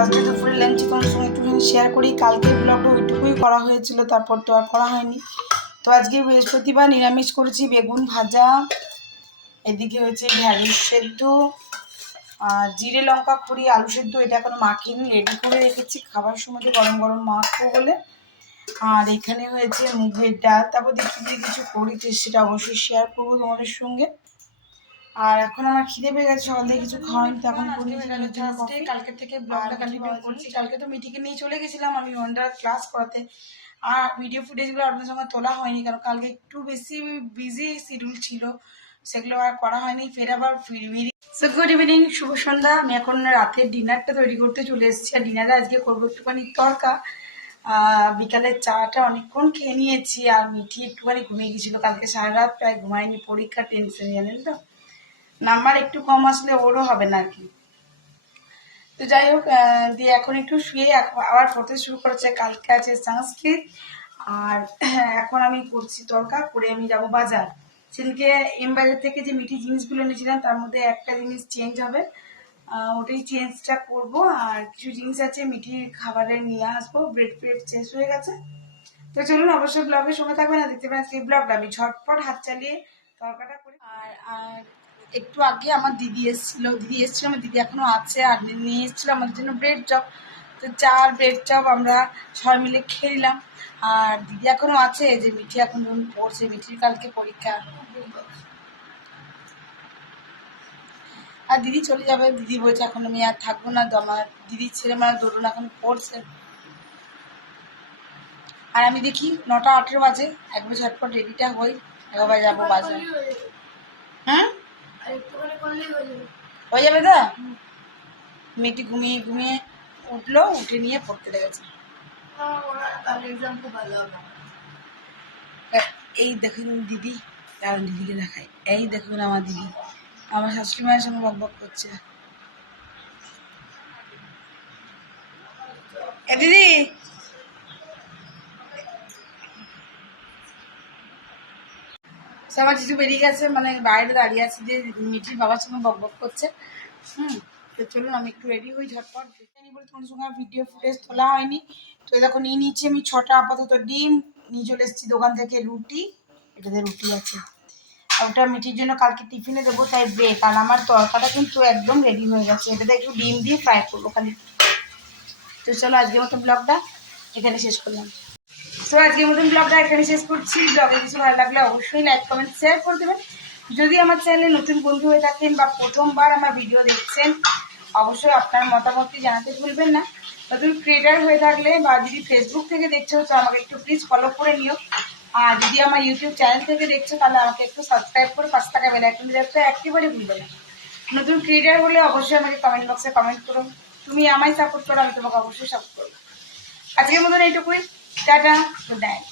আজকে দুপুরে লাঞ্চ তোমার সঙ্গে একটুখানি শেয়ার করি। কালকে ব্লগটা ওইটুকুই করা হয়েছিল, তারপর তো আর করা হয়নি। তো আজকে বৃহস্পতিবার নিরামিষ করেছি, বেগুন ভাজা, এদিকে হয়েছে ঢ্যাঁড়স সেদ্ধ আর জিরে লঙ্কা খড়ি আলু সেদ্ধ, এটা এখনও মাখিনি রেডি করে রেখেছি। খাবার সময় গরম গরম মাখবো বলে। আর এখানে হয়েছে মুগের ডাল। তারপর দেখি যদি কিছু করি সেটা অবশ্যই শেয়ার করব তোমাদের সঙ্গে। আর এখন আমার খিদে পেয়ে গেছে সকাল থেকে কিছু খাওয়ানি তো এখন করি কালকে থেকে ব্লগটা কন্টিনিউ করছি। কালকে তো মিটিকে নিয়ে চলে গেছিলাম আমি ওয়ান্ডার ক্লাস করাতে। আর ভিডিও ফুটেজগুলো আপনার সঙ্গে তোলা হয়নি কারণ কালকে একটু বেশি বিজি শিডিউল ছিল সেগুলো আর করা হয়নি ফের আবার সো গুড ইভিনিং শুভ সন্ধ্যা। আমি এখন রাতের ডিনারটা তৈরি করতে চলে এসেছি আর ডিনারে আজকে করব একটুখানি তরকা। আহ, বিকালের চাটা অনেকক্ষণ খেয়ে নিয়েছি আর মিঠি একটুখানি ঘুমিয়ে গেছিল কালকে সারা রাত প্রায় ঘুমায়নি পরীক্ষা টেনশন জানেন তো? নাম্বার একটু কম আসলে ওরও হবে না আর কি। তো যাই হোক দিয়ে এখন একটু শুয়ে আবার পড়তে শুরু করেছে। কালকে আছে সংস্কৃত। আর এখন আমি করছি তরকা করে আমি যাব বাজার। সেদিনকে এম বাজার থেকে যে মিঠি জিনিসগুলো নিয়েছিলাম তার মধ্যে একটা জিনিস চেঞ্জ হবে। ওটাই চেঞ্জটা করব। আর কিছু জিনিস আছে, মিঠির খাবারে নিয়ে আসব। ব্রেড ফ্রেড চেঞ্জ হয়ে গেছে। তো চলুন, অবশ্যই ব্লগের সঙ্গে থাকবে না দেখতে পারেন সেই ব্লগটা আমি ঝটপট হাত চালিয়ে তরকাটা করি। আর আর একটু আগে আমার দিদি এসেছিল দিদি এসেছিল, আমার দিদি এখনও আছে, আর নিয়ে এসেছিল আমাদের জন্য ব্রেড চপ তো চার ব্রেড চপ আমরা সবাই মিলে খেয়ে নিলাম। আর দিদি এখনও আছে যে মিঠি এখন পড়ছে, মিঠির কালকে পরীক্ষা। আর দিদি চলে যাবে, দিদি বলছে এখন আমি আর থাকব না, তো আমার দিদির ছেলে মানে ধরুন এখন পড়ছে। আর আমি দেখি নটা আঠেরো বাজে, একবার ঝটপট রেডিটা হই একবার যাব বাজার। হ্যাঁ? হয়ে যাবে দা মেয়েটি ঘুমিয়ে ঘুমিয়ে উঠল, উঠে নিয়ে পড়তে লেগেছে। এই দেখুন দিদি কারণ দিদিকে দেখাই এই দেখুন আমার দিদি, আমার শাশুড়ি মায়ের সঙ্গে বক বক করছে। দিদি সে আমার জিজু বেরিয়ে গেছে মানে বাইরে দাঁড়িয়ে আছে যে মিঠির বাবার সঙ্গে বক বক করছে। হুম, তো চলুন আমি একটু রেডি হই ঝটপট। জানি বলে তোমার সঙ্গে ভিডিও ফুটেজ তোলা হয়নি। তো দেখো, নিয়ে নিচ্ছি আমি ছটা আপাতত ডিম। নিয়ে চলে এসেছি দোকান থেকে রুটি। এটাতে রুটি আছে। ওটা মিঠির জন্য কালকে টিফিনে দেবো, তাই ব্রেক আর আমার তরকাটা কিন্তু একদম রেডি হয়ে গেছে। এটাতে একটু ডিম দিয়ে ফ্রাই করব খালি। তো চলো আজকের মতো ব্লগটা এখানে শেষ করলাম। তো আজকের মতন ব্লগটা এখানে শেষ করছি। ব্লগে কিছু ভালো লাগলে অবশ্যই লাইক কমেন্ট শেয়ার করে দেবেন। যদি আমার চ্যানেলে নতুন বন্ধু হয়ে থাকেন বা প্রথমবার আমার ভিডিও দেখছেন, অবশ্যই আপনার মতামতটি জানাতে ভুলবেন না। নতুন ক্রিয়েটার হয়ে থাকলে বা যদি ফেসবুক থেকে দেখছ, তো আমাকে একটু প্লিজ ফলো করে নিও। আর যদি আমার ইউটিউব চ্যানেল থেকে দেখছ, তাহলে আমাকে একটু সাবস্ক্রাইব করে পাঁচ টাকা বেল আইকন দিতে একেবারে ভুলবে না। নতুন ক্রিয়েটার হলে অবশ্যই আমাকে কমেন্ট বক্সে কমেন্ট করো। তুমি আমায় সাপোর্ট করো, আমি তোমাকে অবশ্যই সাপোর্ট করব। আজকের মতন এইটুকুই। Tata good night